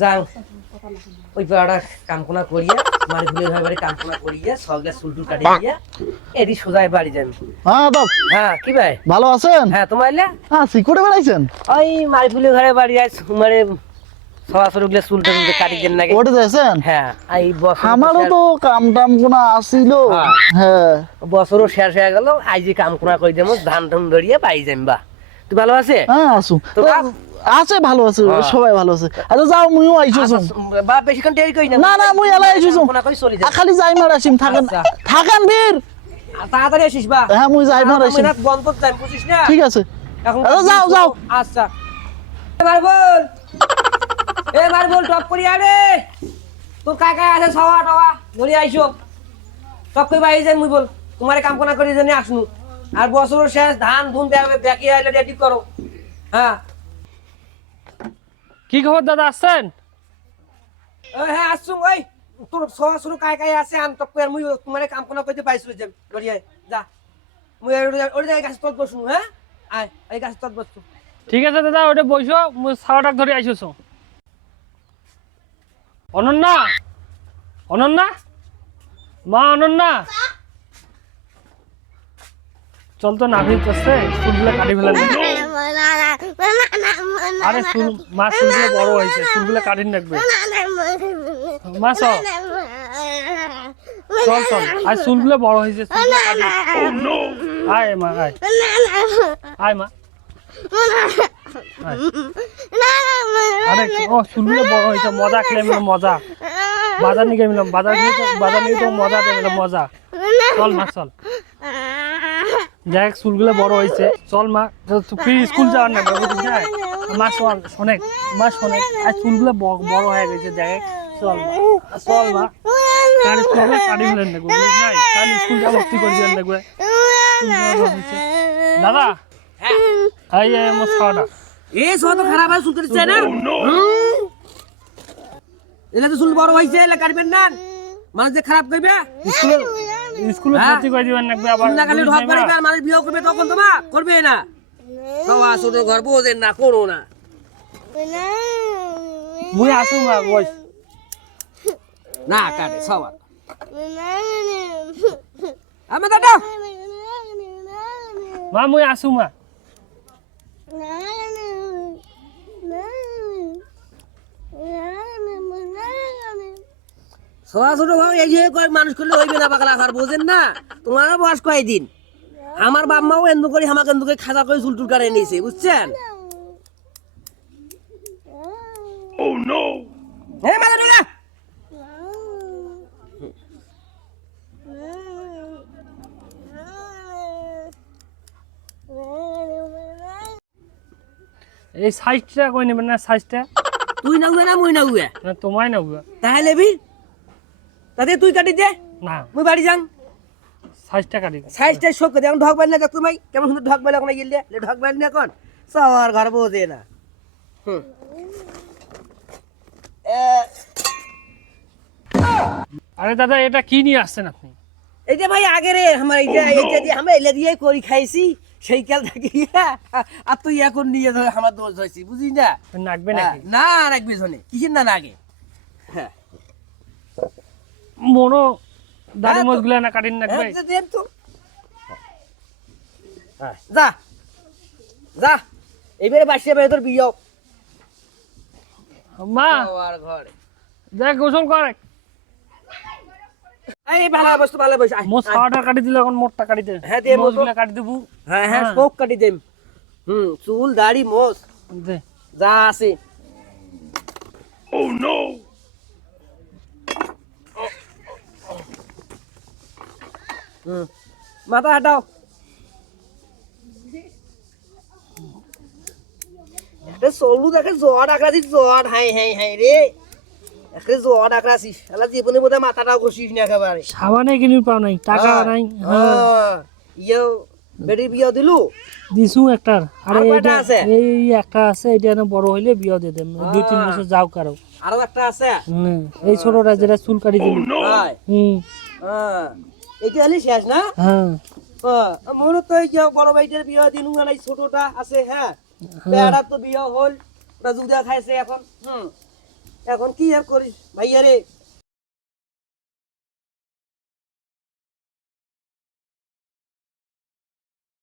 যাং ওই পাড়াটা কামকোনা করিয়া মারি ফুলের ভাই বাড়ি কামকোনা করিয়া সবগুলা চুলটুল কাটিয়ে দিয়া এদি সোজাই বাড়ি যাবি। হ্যাঁ দাও। হ্যাঁ কি ভাই ভালো আছেন? হ্যাঁ তোমার এলে হ্যাঁ সিকুড়ে বেড়াইছেন? ওই মারি ফুলের ঘরে বাড়ি আস মানে সরাসরি গুলা চুলটা কাটি দেন নাকি ওটা যাইছেন? হ্যাঁ এই বছর আমারও তো কাম টাম কোনা আসিল। হ্যাঁ বছরও শেষ হয়ে গেল আইজি কামকোনা করে দেবো ধান টান ধরিয়ে পাই যাম। বা তুই ভালো আছে? হ্যাঁ আসু তো আছে ভালো আছে সবাই ভালো আছে। আচ্ছা যাও মুইও আইছো। বা বেশিক্ষণ দেরি করি না। না না মুই এলাই আইছো। কামকোনা করে চলে যা। খালি যাই মার আসিম থাকেন থাকেন বীর। তাড়াতাড়ি আসিস বা। হ্যাঁ মুই যাই মার আসিম। মিনিট বন্ধ টাইম বুঝিস না? ঠিক আছে। এখন যাও যাও। আচ্ছা মারবল মারবল টপ করি আরে তোর কাকা আছে সওয়া টওয়া ধরি আইসো টপ করে বাইরে যাই মুই বল তোমারে কামকোনা করে জানি আসনু আর বছর শেষ ধান ধুন ব্যাকি আইলে রেডি করো। হ্যাঁ কি খবর দাদা আসছেন? হ্যাঁ আসছু ওই তোর সওয়া শুরু কাই আছে আন টপ করে মুই তোমারে কামকোনা করতে পাইছিল যে ধরি আয় যা মুই ওই জায়গায় গাছ তত বসু। হ্যাঁ আয় এই গাছ তত বসু। ঠিক আছে দাদা ওটা বইসো সারাটাক ধরে আইসো। অনন্যা অনন্যা মা অনন্যা চল তো নাভি করছে চুলগুলো কাটি ফেলেন। আরে চুল মা চুলগুলো বড় হয়েছে চুলগুলো কাটিন রাখবে মা চল চল চল আর চুলগুলো বড় হয়েছে চুলগুলো কাটি। আয় মা আয় আয় মা আরে ও চুলগুলো বড় হয়েছে মজা খেলে মজা বাজার নিয়ে গেলাম বাজার নিয়ে তো মজা দেবে মজা। চল মা চল দেখ চুলগুলো বড় হয়েছে চল মা ফির স্কুল যাওয়ার না যায় মা শোন শোনে মা শোনে আর চুলগুলো বড় হয়ে গেছে দেখ চল চল মা কার স্কুলে কাটি ফেলেন দেখবো নাই কাল স্কুল যা ভর্তি করে দেন দেখবে দাদা এই আমার খাওয়াটা এ সব তো খারাপ হয় চুল কাটছে না। এলা তো চুল বড় হইছে এলা কাটবেন না মানুষ যে খারাপ কইবে স্কুলে ভর্তি করে দিবেন নাকি আবার না খালি ঢক মারিবে আর মানুষ বিয়ে করবে তখন তোমা করবে না সবা ছোট ঘর বোঝেন না করো না। মুই আসু মা বস না কাটে সবার আমি দাদা মা মুই আসু মা সবা ছোট ঘর এই যে মানুষ করলে হইবে না পাগলা ঘর বোঝেন না তোমারও বয়স কয়দিন আমার বাপ মাও এন্দ করে আমাকে এন্দ করে খাজা করে চুল টুল কাটে নিয়েছে বুঝছেন। Oh no! Hey, madre! এই সাইজটা কই নেবেন না সাইজটা তুই নাও না মুই নাও না তোমায় নেব তাহলে বি তাতে তুই কাটি দে না মুই বাড়ি যাং সাইজটা কাটি সাইজটা শোক দে এখন ঢক বাইল না তুমি কেমন সুন্দর ঢক বাইল এখন গেলে ঢক বাইল না এখন সবার ঘর বোঝে না। আরে দাদা এটা কি নিয়ে আসছেন আপনি? এই যে ভাই আগে রে আমার এইটা দিয়ে আমরা এলে দিয়ে করি খাইছি সেই কাল থাকি আর তুই এখন নিয়ে ধরে আমার দোষ হয়েছি বুঝিস না নাকবে নাকি? না রাখবি শোনে কিসের না নাগে হ্যাঁ মনো দাড়ি মোজগুলা না কাটিন নাকবে দেন তো যা যা এবারে বাসিয়া বের তোর বিয়ে মা আর ঘরে দেখ গোসল করে এই ভালো বস্তু ভালো বসে মো সাড়া কাটি দিলে এখন মোটটা কাটি দে হ্যাঁ দে মোজগুলা কাটি দেবো হ্যাঁ হ্যাঁ স্মোক কাটি দেম চুল দাড়ি মোস দে যা আছে। ও নো মাথা হাঁটাও চলু দেখে জ্বর আঁকড়াছিস জ্বর হাই হাই হাই রে একে জ্বর আঁকড়াছিস আলা জীবনে বোধহয় মাথাটাও ঘষিস না একেবারে সাবানে কিনি পাও নাই টাকা নাই ইয়েও বেটির বিয়ে দিলু দিছু একটার আরে আর কয়টা এটা আছে? এই একটা আছে এটা না বড় হইলে বিয়ে দিয়ে দেন 2-3 বছর যাও কারো আরো একটা আছে এই ছোটটা যেটা চুল কাটি দিল এইটা হলে শেষ না হ্যাঁ মনে তো এই যে বড় ভাইটার বিয়ে দিনু না এই ছোটটা আছে হ্যাঁ বেড়া তো বিয়ে হল ওটা দুধা খাইছে এখন এখন কি আর করিস ভাইয়া রে